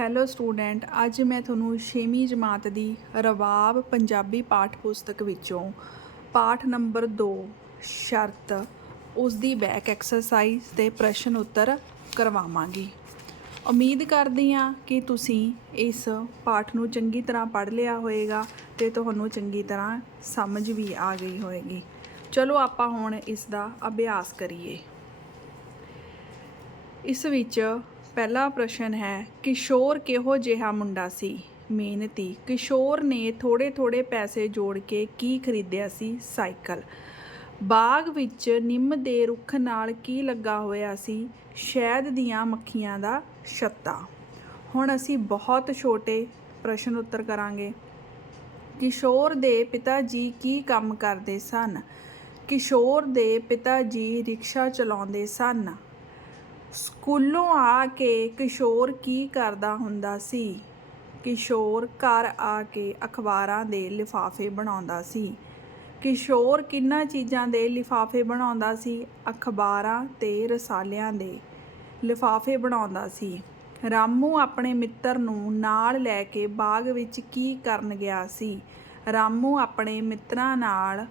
Hello student ਅੱਜ ਮੈਂ ਤੁਹਾਨੂੰ 6ਵੀਂ ਜਮਾਤ ਦੀ ਰਵਾਬ ਪੰਜਾਬੀ ਪਾਠ ਪੁਸਤਕ ਵਿੱਚੋਂ ਪਾਠ ਨੰਬਰ 2 ਸ਼ਰਤ ਉਸ ਦੀ ਬੈਕ ਐਕਸਰਸਾਈਜ਼ ਤੇ ਪ੍ਰਸ਼ਨ ਉੱਤਰ ਕਰਵਾਵਾਂਗੀ। ਉਮੀਦ ਕਰਦੀ ਹਾਂ ਕਿ ਤੁਸੀਂ ਇਸ ਪਾਠ ਨੂੰ ਚੰਗੀ ਤਰ੍ਹਾਂ ਪੜ੍ਹ ਲਿਆ ਹੋਵੇਗਾ ਤੇ ਤੁਹਾਨੂੰ ਚੰਗੀ ਤਰ੍ਹਾਂ ਸਮਝ ਵੀ ਆ ਗਈ ਹੋਵੇਗੀ। ਚਲੋ ਆਪਾਂ ਹੁਣ ਇਸ ਦਾ ਅਭਿਆਸ ਕਰੀਏ। ਇਸ ਵਿੱਚ ਪਹਿਲਾ ਪ੍ਰਸ਼ਨ ਹੈ, ਕਿਸ਼ੋਰ ਕਿਹੋ ਜਿਹਾ ਮੁੰਡਾ ਸੀ? ਮਿਹਨਤੀ ਕਿਸ਼ੋਰ ਨੇ ਥੋੜੇ ਥੋੜੇ ਪੈਸੇ ਜੋੜ ਕੇ ਕੀ ਖਰੀਦਿਆ ਸੀ? ਸਾਈਕਲ। ਬਾਗ ਵਿੱਚ ਨਿੰਮ ਦੇ ਰੁੱਖ ਨਾਲ ਕੀ ਲੱਗਾ ਹੋਇਆ ਸੀ? ਸ਼ਹਿਦ ਦੀਆਂ ਮੱਖੀਆਂ ਦਾ ਛੱਤਾ। ਹੁਣ ਅਸੀਂ ਬਹੁਤ ਛੋਟੇ ਪ੍ਰਸ਼ਨ ਉੱਤਰ ਕਰਾਂਗੇ। ਕਿਸ਼ੋਰ ਦੇ ਪਿਤਾ ਜੀ ਕੀ ਕੰਮ ਕਰਦੇ ਸਨ? ਕਿਸ਼ੋਰ ਦੇ ਪਿਤਾ ਜੀ ਰਿਕਸ਼ਾ ਚਲਾਉਂਦੇ ਸਨ। ਸਕੂਲੋਂ ਆ ਕੇ ਕਿਸ਼ੋਰ ਕੀ ਕਰਦਾ ਹੁੰਦਾ ਸੀ? ਕਿਸ਼ੋਰ ਘਰ ਆ ਕੇ ਅਖਬਾਰਾਂ ਦੇ ਲਿਫਾਫੇ ਬਣਾਉਂਦਾ ਸੀ। ਕਿਸ਼ੋਰ ਕਿੰਨਾ ਚੀਜ਼ਾਂ ਦੇ ਲਿਫਾਫੇ ਬਣਾਉਂਦਾ ਸੀ? ਅਖਬਾਰਾਂ ਤੇ ਰਸਾਲਿਆਂ ਦੇ ਲਿਫਾਫੇ ਬਣਾਉਂਦਾ ਸੀ। ਰਾਮੂ ਆਪਣੇ ਮਿੱਤਰ ਨੂੰ ਨਾਲ ਲੈ ਕੇ ਬਾਗ ਵਿੱਚ ਕੀ ਕਰਨ ਗਿਆ ਸੀ? ਰਾਮੂ ਆਪਣੇ ਮਿੱਤਰਾਂ ਨਾਲ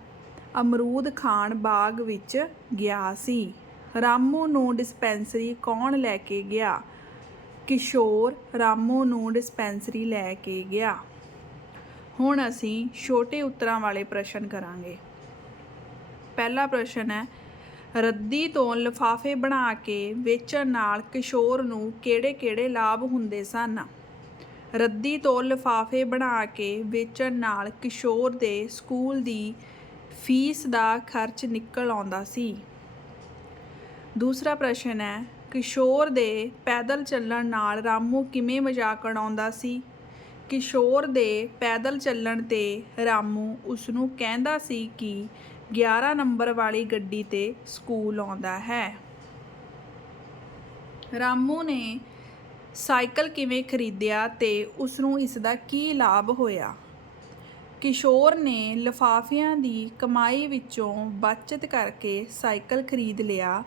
ਅਮਰੂਦ ਖਾਣ ਬਾਗ ਵਿੱਚ ਗਿਆ ਸੀ। ਰਾਮੂ ਨੂੰ ਡਿਸਪੈਂਸਰੀ ਕੌਣ ਲੈ ਕੇ ਗਿਆ? ਕਿਸ਼ੋਰ ਰਾਮੂ ਨੂੰ ਡਿਸਪੈਂਸਰੀ ਲੈ ਕੇ ਗਿਆ। ਹੁਣ ਅਸੀਂ ਛੋਟੇ ਉੱਤਰਾਂ ਵਾਲੇ ਪ੍ਰਸ਼ਨ ਕਰਾਂਗੇ। ਪਹਿਲਾ ਪ੍ਰਸ਼ਨ ਹੈ, ਰੱਦੀ ਤੋਂ ਲਿਫਾਫੇ ਬਣਾ ਕੇ ਵੇਚਣ ਨਾਲ ਕਿਸ਼ੋਰ ਨੂੰ ਕਿਹੜੇ-ਕਿਹੜੇ ਲਾਭ ਹੁੰਦੇ ਸਨ? ਰੱਦੀ ਤੋਂ ਲਿਫਾਫੇ ਬਣਾ ਕੇ ਵੇਚਣ ਨਾਲ ਕਿਸ਼ੋਰ ਦੇ ਸਕੂਲ ਦੀ ਫੀਸ ਦਾ ਖਰਚ ਨਿਕਲ ਆਉਂਦਾ ਸੀ। ਦੂਸਰਾ ਪ੍ਰਸ਼ਨ ਹੈ, ਕਿਸ਼ੋਰ ਦੇ ਪੈਦਲ ਚੱਲਣ ਨਾਲ ਰਾਮੂ ਕਿਵੇਂ ਮਜ਼ਾਕ ਉਡਾਉਂਦਾ ਸੀ? ਕਿਸ਼ੋਰ ਦੇ ਪੈਦਲ ਚੱਲਣ ਤੇ ਰਾਮੂ ਉਸ ਨੂੰ ਕਹਿੰਦਾ ਸੀ ਕਿ 11 ਨੰਬਰ ਵਾਲੀ ਗੱਡੀ ਤੇ ਸਕੂਲ ਆਉਂਦਾ ਹੈ। ਰਾਮੂ ਨੇ ਸਾਈਕਲ ਕਿਵੇਂ ਖਰੀਦਿਆ ਤੇ ਉਸ ਨੂੰ ਇਸ ਦਾ ਕੀ ਲਾਭ ਹੋਇਆ? ਕਿਸ਼ੋਰ ਨੇ ਲਿਫਾਫਿਆਂ ਦੀ ਕਮਾਈ ਵਿੱਚੋਂ ਬਚਤ ਕਰਕੇ ਸਾਈਕਲ ਖਰੀਦ ਲਿਆ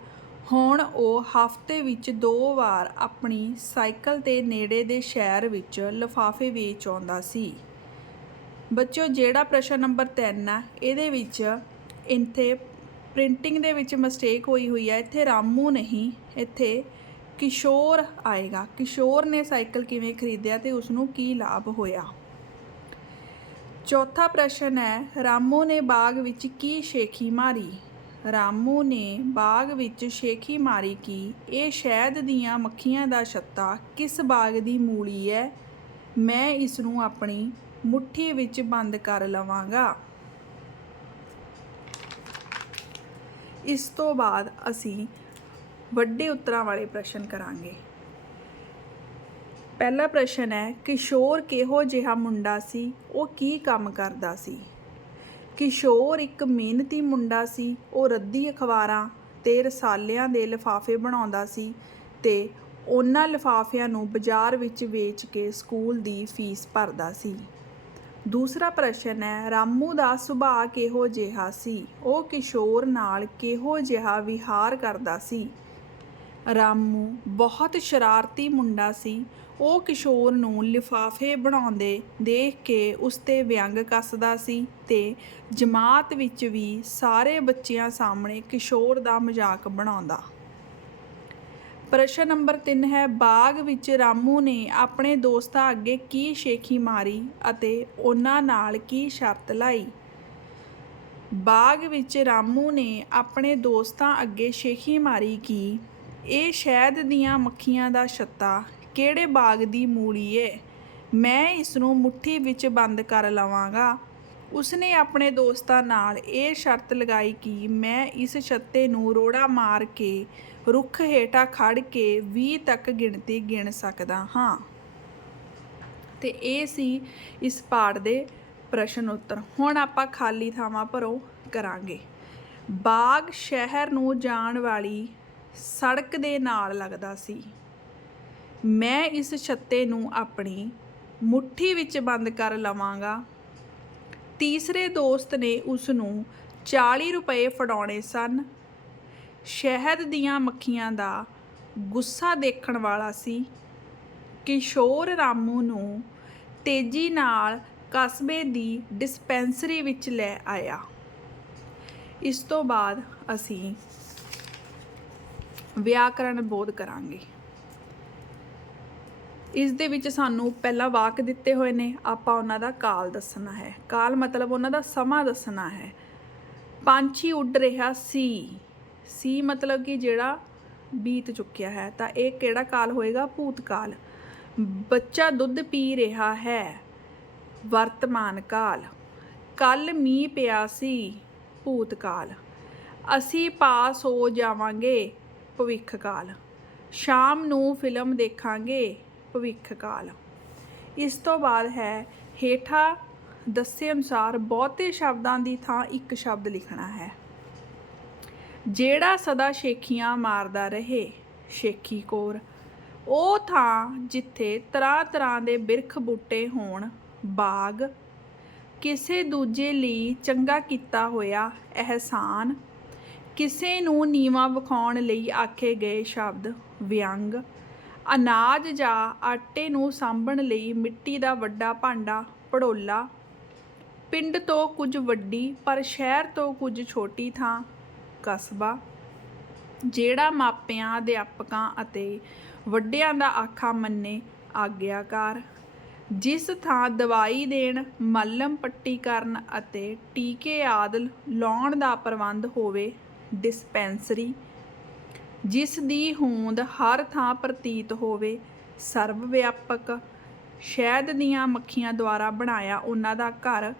ਹੁਣ ਉਹ ਹਫ਼ਤੇ ਵਿੱਚ ਦੋ ਵਾਰ ਆਪਣੀ ਸਾਈਕਲ ਤੇ ਨੇੜੇ ਦੇ ਸ਼ਹਿਰ ਵਿੱਚ ਲਿਫਾਫੇ ਵੇਚ ਆਉਂਦਾ ਸੀ। ਬੱਚਿਓ, ਜਿਹੜਾ ਪ੍ਰਸ਼ਨ ਨੰਬਰ 3 ਆ, ਇਹਦੇ ਵਿੱਚ ਇੱਥੇ ਪ੍ਰਿੰਟਿੰਗ ਦੇ ਵਿੱਚ ਮਿਸਟੇਕ ਹੋਈ ਹੋਈ ਹੈ ਇੱਥੇ ਰਾਮੂ ਨਹੀਂ, ਇੱਥੇ ਕਿਸ਼ੋਰ ਆਏਗਾ। ਕਿਸ਼ੋਰ ਨੇ ਸਾਈਕਲ ਕਿਵੇਂ ਖਰੀਦਿਆ ਤੇ ਉਸ ਨੂੰ ਕੀ ਲਾਭ ਹੋਇਆ? ਚੌਥਾ ਪ੍ਰਸ਼ਨ ਹੈ, ਰਾਮੂ ਨੇ ਬਾਗ ਵਿੱਚ ਕੀ ਸ਼ੇਖੀ ਮਾਰੀ? ਰਾਮੂ ਨੇ ਬਾਗ ਵਿੱਚ ਸ਼ੇਖੀ ਮਾਰੀ ਕਿ ਇਹ ਸ਼ਹਿਦ ਦੀਆਂ ਮੱਖੀਆਂ ਦਾ ਛੱਤਾ ਕਿਸ ਬਾਗ ਦੀ ਮੂਲੀ ਹੈ ਮੈਂ ਇਸ ਨੂੰ ਆਪਣੀ ਮੁੱਠੀ ਵਿੱਚ ਬੰਦ ਕਰ ਲਵਾਂਗਾ। ਇਸ ਤੋਂ ਬਾਅਦ ਅਸੀਂ ਵੱਡੇ ਉੱਤਰਾਂ ਵਾਲੇ ਪ੍ਰਸ਼ਨ ਕਰਾਂਗੇ। ਪਹਿਲਾ ਪ੍ਰਸ਼ਨ ਹੈ, ਕਿਸ਼ੋਰ ਕਿਹੋ ਜਿਹਾ ਮੁੰਡਾ ਸੀ? ਉਹ ਕੀ ਕੰਮ ਕਰਦਾ ਸੀ? ਕਿਸ਼ੋਰ ਇੱਕ ਮਿਹਨਤੀ ਮੁੰਡਾ ਸੀ, ਉਹ ਰੱਦੀ ਅਖਬਾਰਾਂ ਤੇ ਰਸਾਲਿਆਂ ਦੇ ਲਿਫਾਫੇ ਬਣਾਉਂਦਾ ਸੀ ਤੇ ਉਹਨਾਂ ਲਿਫਾਫਿਆਂ ਨੂੰ ਬਾਜ਼ਾਰ ਵਿੱਚ ਵੇਚ ਕੇ ਸਕੂਲ ਦੀ ਫੀਸ ਭਰਦਾ ਸੀ। ਦੂਸਰਾ ਪ੍ਰਸ਼ਨ ਹੈ, ਰਾਮੂ ਦਾ ਸੁਭਾਅ ਕਿਹੋ ਜਿਹਾ ਸੀ? ਉਹ ਕਿਸ਼ੋਰ ਨਾਲ ਕਿਹੋ ਜਿਹਾ ਵਿਹਾਰ ਕਰਦਾ ਸੀ? ਰਾਮੂ ਬਹੁਤ ਸ਼ਰਾਰਤੀ ਮੁੰਡਾ ਸੀ। ਉਹ ਕਿਸ਼ੋਰ ਨੂੰ ਲਿਫਾਫੇ ਬਣਾਉਂਦੇ ਦੇਖ ਕੇ ਉਸ ਤੇ ਵਿਅੰਗ ਕੱਸਦਾ ਸੀ ਤੇ ਜਮਾਤ ਵਿੱਚ ਵੀ ਸਾਰੇ ਬੱਚਿਆਂ ਸਾਹਮਣੇ ਕਿਸ਼ੋਰ ਦਾ ਮਜ਼ਾਕ ਬਣਾਉਂਦਾ। ਪ੍ਰਸ਼ਨ ਨੰਬਰ 3 ਹੈ, ਬਾਗ ਵਿੱਚ ਰਾਮੂ ਨੇ ਆਪਣੇ ਦੋਸਤਾਂ ਅੱਗੇ ਕੀ ਸ਼ੇਖੀ ਮਾਰੀ ਅਤੇ ਉਹਨਾਂ ਨਾਲ ਕੀ ਸ਼ਰਤ ਲਾਈ? ਬਾਗ ਵਿੱਚ ਰਾਮੂ ਨੇ ਆਪਣੇ ਦੋਸਤਾਂ ਅੱਗੇ ਸ਼ੇਖੀ ਮਾਰੀ ਕਿ? ਇਹ ਸ਼ਹਿਦ ਦੀਆਂ ਮੱਖੀਆਂ ਦਾ ਛੱਤਾ ਕਿਹੜੇ ਬਾਗ ਦੀ ਮੂਲੀ ਏ? ਮੈਂ ਇਸ ਨੂੰ ਮੁੱਠੀ ਵਿੱਚ ਬੰਦ ਕਰ ਲਵਾਂਗਾ। ਉਸਨੇ ਆਪਣੇ ਦੋਸਤਾਂ ਨਾਲ ਇਹ ਸ਼ਰਤ ਲਗਾਈ ਕਿ ਮੈਂ ਇਸ ਛੱਤੇ ਨੂੰ ਰੋੜਾ ਮਾਰ ਕੇ, ਰੁੱਖ ਹੇਠਾਂ ਖੜ ਕੇ 20 ਤੱਕ ਗਿਣਤੀ ਗਿਣ ਸਕਦਾ ਹਾਂ। ਤੇ ਇਹ ਸੀ ਇਸ ਪਾਠ ਦੇ ਪ੍ਰਸ਼ਨ ਉੱਤਰ। ਹੁਣ ਆਪਾਂ ਖਾਲੀ ਥਾਵਾਂ ਭਰੋ ਕਰਾਂਗੇ। ਬਾਗ ਸ਼ਹਿਰ ਨੂੰ ਜਾਣ ਵਾਲੀ ਸੜਕ ਦੇ ਨਾਲ ਲੱਗਦਾ ਸੀ। ਮੈਂ ਇਸ ਛੱਤੇ ਨੂੰ ਆਪਣੀ ਮੁੱਠੀ ਵਿੱਚ ਬੰਦ ਕਰ ਲਵਾਂਗਾ। ਤੀਸਰੇ ਦੋਸਤ ਨੇ ਉਸ ਨੂੰ 40 ਰੁਪਏ ਫੜਾਉਣੇ ਸਨ। ਸ਼ਹਿਦ ਦੀਆਂ ਮੱਖੀਆਂ ਦਾ ਗੁੱਸਾ ਦੇਖਣ ਵਾਲਾ ਸੀ। ਕਿਸ਼ੋਰ ਰਾਮੂ ਨੂੰ ਤੇਜ਼ੀ ਨਾਲ ਕਸਬੇ ਦੀ ਡਿਸਪੈਂਸਰੀ ਵਿੱਚ ਲੈ ਆਇਆ। ਇਸ ਤੋਂ ਬਾਅਦ ਅਸੀਂ ਵਿਆਕਰਣ ਬੋਧ ਕਰਾਂਗੇ। ਇਸ ਦੇ ਵਿੱਚ ਸਾਨੂੰ ਪਹਿਲਾ ਵਾਕ ਦਿੱਤੇ ਹੋਏ ਨੇ, ਆਪਾਂ ਉਹਨਾਂ ਦਾ ਕਾਲ ਦੱਸਣਾ ਹੈ। ਕਾਲ ਮਤਲਬ ਉਹਨਾਂ ਦਾ ਸਮਾਂ ਦੱਸਣਾ ਹੈ। ਪੰਛੀ ਉੱਡ ਰਿਹਾ ਸੀ। ਸੀ ਮਤਲਬ ਕਿ ਜਿਹੜਾ ਬੀਤ ਚੁੱਕਿਆ ਹੈ, ਤਾਂ ਇਹ ਕਿਹੜਾ ਕਾਲ ਹੋਏਗਾ? ਭੂਤਕਾਲ। ਬੱਚਾ ਦੁੱਧ ਪੀ ਰਿਹਾ ਹੈ। ਵਰਤਮਾਨ ਕਾਲ। ਕੱਲ ਮੀਂਹ ਪਿਆ ਸੀ। ਭੂਤਕਾਲ। ਅਸੀਂ ਪਾਸ ਹੋ ਜਾਵਾਂਗੇ। ਭਵਿੱਖ ਕਾਲ ਸ਼ਾਮ ਨੂੰ ਫਿਲਮ ਦੇਖਾਂਗੇ ਭਵਿੱਖ ਕਾਲ ਇਸ ਤੋਂ ਬਾਅਦ ਹੈ ਹੇਠਾਂ ਦੱਸੇ ਅਨੁਸਾਰ ਬਹੁਤੇ ਸ਼ਬਦਾਂ ਦੀ ਥਾਂ ਇੱਕ ਸ਼ਬਦ ਲਿਖਣਾ ਹੈ। ਜਿਹੜਾ ਸਦਾ ਸ਼ੇਖੀਆਂ ਮਾਰਦਾ ਰਹੇ, ਸ਼ੇਖੀ ਕੋਰ, ਉਹ ਥਾਂ ਜਿੱਥੇ ਤਰ੍ਹਾਂ ਤਰ੍ਹਾਂ ਦੇ ਬਿਰਖ ਬੂਟੇ ਹੋਣ, ਬਾਗ, ਕਿਸੇ ਦੂਜੇ ਲਈ ਚੰਗਾ ਕੀਤਾ ਹੋਇਆ ਅਹਿਸਾਨ ਕਿਸੇ ਨੂੰ ਨੀਵਾ ਵਿਖਾਉਣ ਲਈ ਆਖੇ ਗਏ ਸ਼ਬਦ ਵਿਅੰਗ। ਅਨਾਜ ਜਾਂ ਆਟੇ ਨੂੰ ਸਾਂਭਣ ਲਈ ਮਿੱਟੀ ਦਾ ਵੱਡਾ ਭਾਂਡਾ ਪੜੋਲਾ ਪਿੰਡ ਤੋਂ ਕੁਝ ਵੱਡੀ ਪਰ ਸ਼ਹਿਰ ਤੋਂ ਕੁਝ ਛੋਟੀ ਥਾਂ, ਕਸਬਾ। ਜਿਹੜਾ ਮਾਪਿਆਂ, ਅਧਿਆਪਕਾਂ ਅਤੇ ਵੱਡਿਆਂ ਦਾ ਆਖਾ ਮੰਨੇ ਆਗਿਆਕਾਰ। ਜਿਸ ਥਾਂ ਦਵਾਈ ਦੇਣ, ਮੱਲਮ ਪੱਟੀ ਕਰਨ ਅਤੇ ਟੀਕੇ ਆਦਿ ਲਾਉਣ ਦਾ ਪ੍ਰਬੰਧ ਹੋਵੇ ਡਿਸਪੈਂਸਰੀ, ਜਿਸ ਦੀ ਹੋਂਦ ਹਰ ਥਾਂ ਪ੍ਰਤੀਤ ਹੋਵੇ ਸਰਵ ਵਿਆਪਕ ਸ਼ਹਿਦ ਦੀਆਂ ਮੱਖੀਆਂ ਦੁਆਰਾ ਬਣਾਇਆ ਉਹਨਾਂ ਦਾ ਘਰ,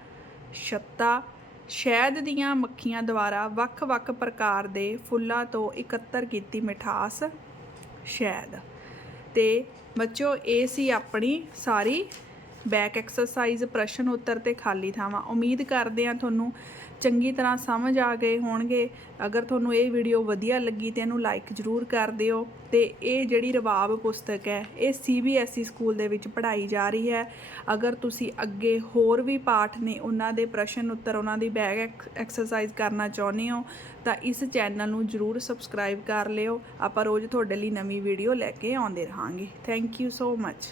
ਛੱਤਾ, ਸ਼ਹਿਦ ਦੀਆਂ ਮੱਖੀਆਂ ਦੁਆਰਾ ਵੱਖ-ਵੱਖ ਪ੍ਰਕਾਰ ਦੇ ਫੁੱਲਾਂ ਤੋਂ ਇਕੱਤਰ ਕੀਤੀ ਮਿਠਾਸ, ਸ਼ਹਿਦ। ਤੇ ਬੱਚੋ, ਇਹ ਸੀ ਆਪਣੀ ਸਾਰੀ ਬੈਕ ਐਕਸਰਸਾਈਜ਼ ਪ੍ਰਸ਼ਨ ਉੱਤਰ ਤੇ ਖਾਲੀ ਥਾਵਾਂ। ਉਮੀਦ ਕਰਦੇ ਆ ਤੁਹਾਨੂੰ ਚੰਗੀ ਤਰ੍ਹਾਂ ਸਮਝ ਆ ਗਏ ਹੋਣਗੇ। ਅਗਰ ਤੁਹਾਨੂੰ ਇਹ ਵੀਡੀਓ ਵਧੀਆ ਲੱਗੀ ਤੇ ਇਹਨੂੰ ਲਾਈਕ ਜ਼ਰੂਰ ਕਰ ਦਿਓ। ਤੇ ਇਹ ਜਿਹੜੀ ਰਵਾਬ ਪੁਸਤਕ ਹੈ, ਇਹ ਸੀਬੀਐਸਈ ਸਕੂਲ ਦੇ ਵਿੱਚ ਪੜ੍ਹਾਈ ਜਾ ਰਹੀ ਹੈ। ਅਗਰ ਤੁਸੀਂ ਅੱਗੇ ਹੋਰ ਵੀ ਪਾਠ ਨੇ ਉਹਨਾਂ ਦੇ ਪ੍ਰਸ਼ਨ ਉੱਤਰ, ਉਹਨਾਂ ਦੀ ਬੈਕ ਐਕਸਰਸਾਈਜ਼ ਕਰਨਾ ਚਾਹੁੰਦੇ ਹੋ, ਤਾਂ ਇਸ ਚੈਨਲ ਨੂੰ ਜ਼ਰੂਰ ਸਬਸਕ੍ਰਾਈਬ ਕਰ ਲਿਓ। ਆਪਾਂ ਰੋਜ਼ ਤੁਹਾਡੇ ਲਈ ਨਵੀਂ ਵੀਡੀਓ ਲੈ ਕੇ ਆਉਂਦੇ ਰਹਾਂਗੇ। Thank you so much